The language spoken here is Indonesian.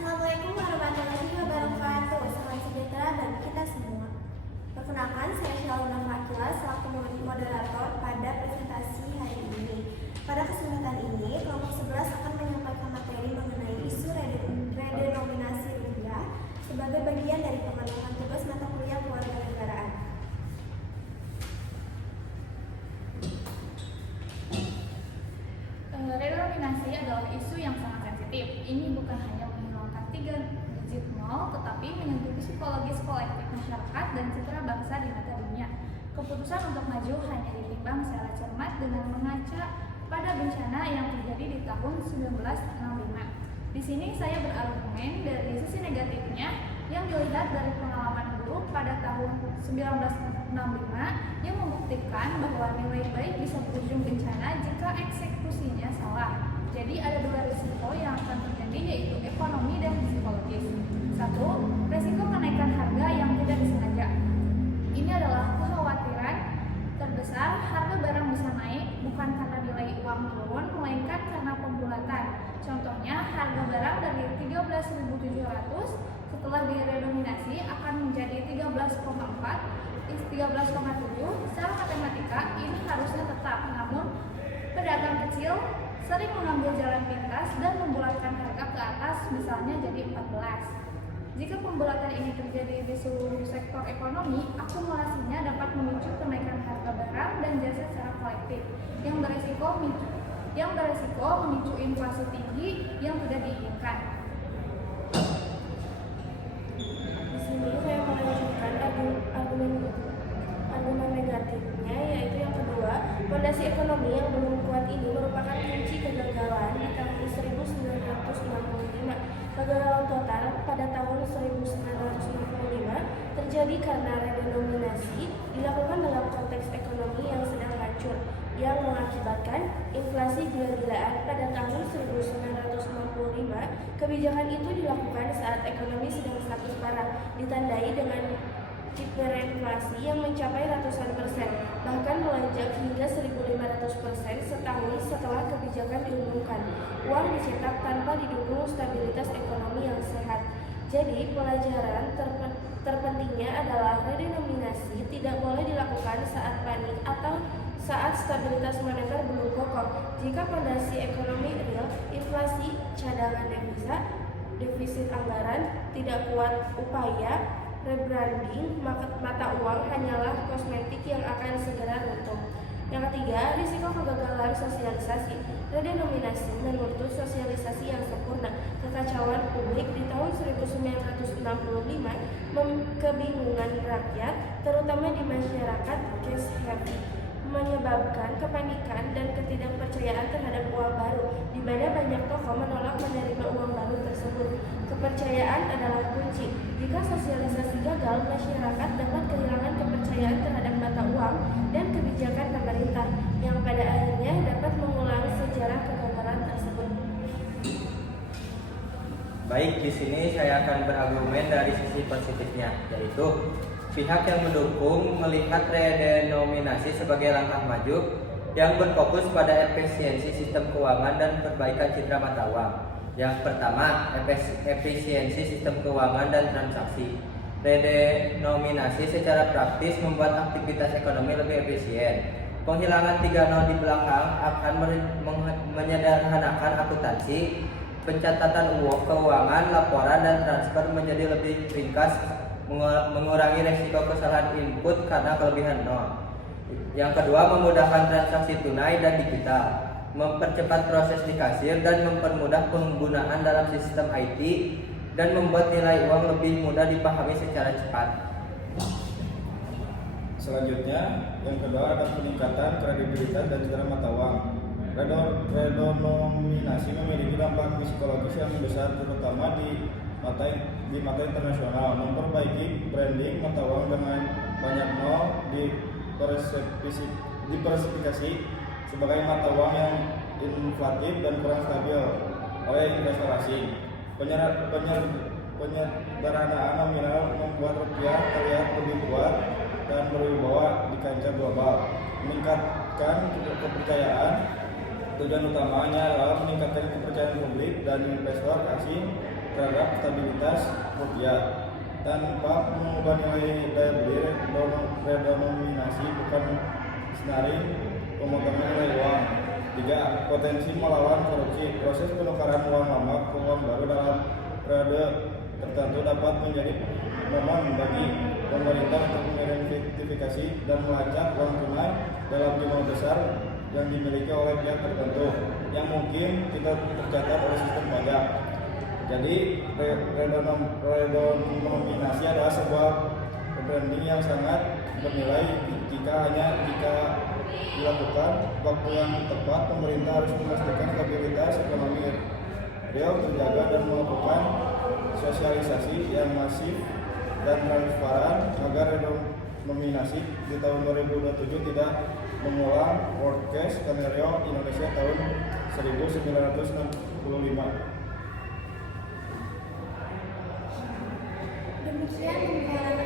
Assalamualaikum warahmatullahi wabarakatuh. Salam sejahtera bagi kita semua. Perkenalkan, saya Shaluna Fakila selaku moderator pada presentasi hari ini. Pada kesempatan ini, kelompok 11 akan menyampaikan materi mengenai isu redenominasi rupiah sebagai bagian dari pemenuhan tugas mata kuliah kewarganegaraan. Redenominasi adalah isu yang sangat sensitif. Ini bukan hanya menghilangkan 3 digit nol, tetapi menyentuh psikologis kolektif masyarakat dan citra bangsa di mata dunia. Keputusan untuk maju hanya ditimbang secara cermat dengan mengaca pada bencana yang terjadi di tahun 1965. Di sini saya berargumen dari sisi negatifnya yang dilihat dari pengalaman buruk pada tahun 1965 yang membuktikan bahwa nilai baik bisa berujung bencana jika eksekusinya salah. Jadi ada 2 risiko yang akan terjadi, yaitu ekonomi dan psikologis. 1. Risiko kenaikan harga yang tidak disengaja. Ini adalah kekhawatiran terbesar harga barang bisa naik bukan karena nilai uang turun, melainkan karena pembulatan. Contohnya, harga barang dari 13.700 setelah diredenominasi akan menjadi 13,4, 13,7. Secara matematika ini harusnya tetap, namun pedagang kecil sering mengambil jalan pintas dan membulatkan harga ke atas, misalnya jadi 14. Jika pembulatan ini terjadi di seluruh sektor ekonomi, akumulasinya dapat memicu kenaikan harga barang dan jasa secara kolektif yang beresiko memicu inflasi tinggi yang tidak diinginkan. Di sini saya melanjutkan argumen negatifnya, yaitu yang kedua, fondasi ekonomi yang belum kuat ini merupakan kunci kegagalan di tahun 1965. Kegagalan total pada tahun 1965 terjadi karena redenominasi dilakukan dalam konteks ekonomi yang sedang hancur, yang mengakibatkan inflasi gila-gilaan pada tahun 1965. Kebijakan itu dilakukan saat ekonomi sedang status parah, ditandai dengan hiperinflasi yang mencapai ratusan persen, bahkan melonjak hingga 1.500% setahun setelah kebijakan diumumkan. Uang dicetak tanpa didukung stabilitas ekonomi yang sehat. Jadi, pelajaran terpentingnya adalah redenominasi tidak boleh dilakukan saat panik atau saat stabilitas moneter belum kokoh. Jika fondasi ekonomi real, inflasi, cadangan devisa, defisit anggaran tidak kuat, upaya rebranding mata uang hanyalah kosmetik yang akan segera runtuh. Yang ketiga, risiko kegagalan sosialisasi. Redenominasi menuntut sosialisasi yang sempurna. Kekacauan publik di tahun 1965, kebingungan rakyat, terutama di masyarakat cash heavy, menyebabkan kepanikan dan ketidakpercayaan terhadap uang baru, di mana banyak tokoh menolak menerima uang baru tersebut. Kepercayaan adalah kunci. Jika sosialisasi gagal, masyarakat dapat kehilangan kepercayaan terhadap mata uang dan kebijakan pemerintah, yang pada akhirnya dapat mengulang sejarah kegagalan tersebut. Baik, di sini saya akan berargumen dari sisi positifnya, yaitu pihak yang mendukung melihat redenominasi sebagai langkah maju yang berfokus pada efisiensi sistem keuangan dan perbaikan citra mata uang. Yang pertama, efisiensi sistem keuangan dan transaksi. Redenominasi secara praktis membuat aktivitas ekonomi lebih efisien. Penghilangan 3 nol di belakang akan menyederhanakan akuntansi, pencatatan keuangan, laporan, dan transfer menjadi lebih ringkas, mengurangi resiko kesalahan input karena kelebihan nol. Yang kedua, memudahkan transaksi tunai dan digital, mempercepat proses di kasir dan mempermudah penggunaan dalam sistem IT, dan membuat nilai uang lebih mudah dipahami secara cepat. Selanjutnya, yang kedua adalah peningkatan kredibilitas dan citra mata uang. Redenominasi memiliki dampak psikologis yang besar, terutama di mata internasional. Memperbaiki branding mata uang dengan banyak nol diversifikasi sebagai mata uang yang inflatif dan kurang stabil oleh investor asing. Penyederhanaan nominal membuat rupiah terlihat lebih kuat dan berwibawa di kancah global. Meningkatkan kepercayaan. Tujuan utamanya adalah meningkatkan kepercayaan publik dan investor asing terhadap stabilitas rupiah. Tanpa mengubah nilai daya beli, redenominasi bukan skenario pemotongan nilai uang. 3. Potensi melawan korupsi. Proses penukaran uang lama ke uang baru dalam periode tertentu dapat menjadi momen bagi pemerintah untuk mengidentifikasi dan melacak uang tunai dalam jumlah besar yang dimiliki oleh pihak tertentu yang mungkin tidak tercatat oleh sistem pajak. Jadi redenominasi adalah sebuah branding yang sangat bernilai jika dilakukan waktu yang tepat. Pemerintah harus memastikan stabilitas ekonomi real terjaga dan melakukan sosialisasi yang masif dan transparan agar redenominasi di tahun 2027 tidak mengulang worst case skenario Indonesia tahun 1965. Demikian pembicaraan